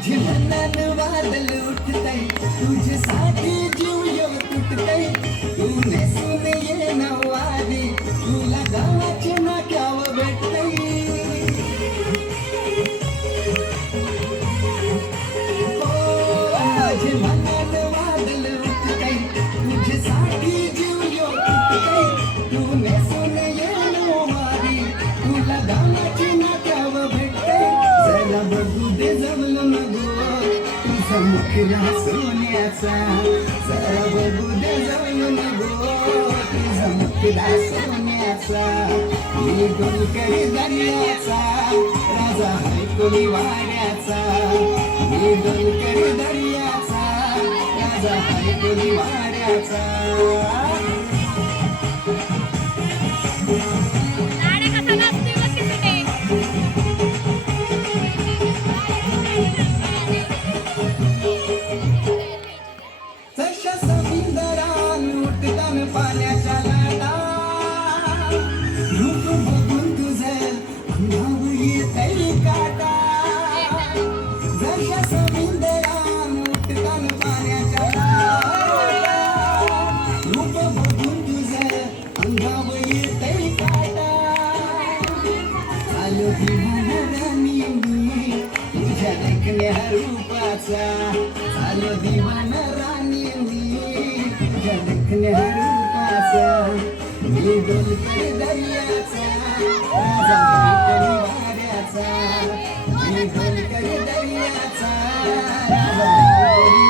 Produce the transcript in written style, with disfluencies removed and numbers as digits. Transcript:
माझे मनात वादळ उठतय तुझ्यासाठी जीव येऊ तुटतय तू नेसून ये नवारी तुला गावाचे नाक्यावर भेटतय माझे मनात वादळ उठतय तुझ्यासाठी जीव येऊ तुटतय तू नेसून ये नवारी तुला गावाचे नाक्यावर भेटतय जरा बघू दे जमलं मुखला सोन्याचा जरा बघू दे जाऊन गो तुझा मुखला सोन्याचा मी डोलकरी दर्याचा राजा हाय कोणी वाड्याचा मी डोलकरी दर्याचा राजा हाय कोणी वाड्याचा पाण्याच्या लाटा रूप बघून तुझं अंगाव येतय काटा जशा समुद्रान उठतान पाण्याच्या लाटा रूप बघून तुझं अंगाव येतय काटा आलो दिवाना राणी मी तुझ्या देखण्या रूपाचा आलो दिवाना राणी मी तुझ्या देखण्या मी डोलकर दर्याचा राजा कोणी वाड्याचा मी डोलकर दर्याचा राजा कोणी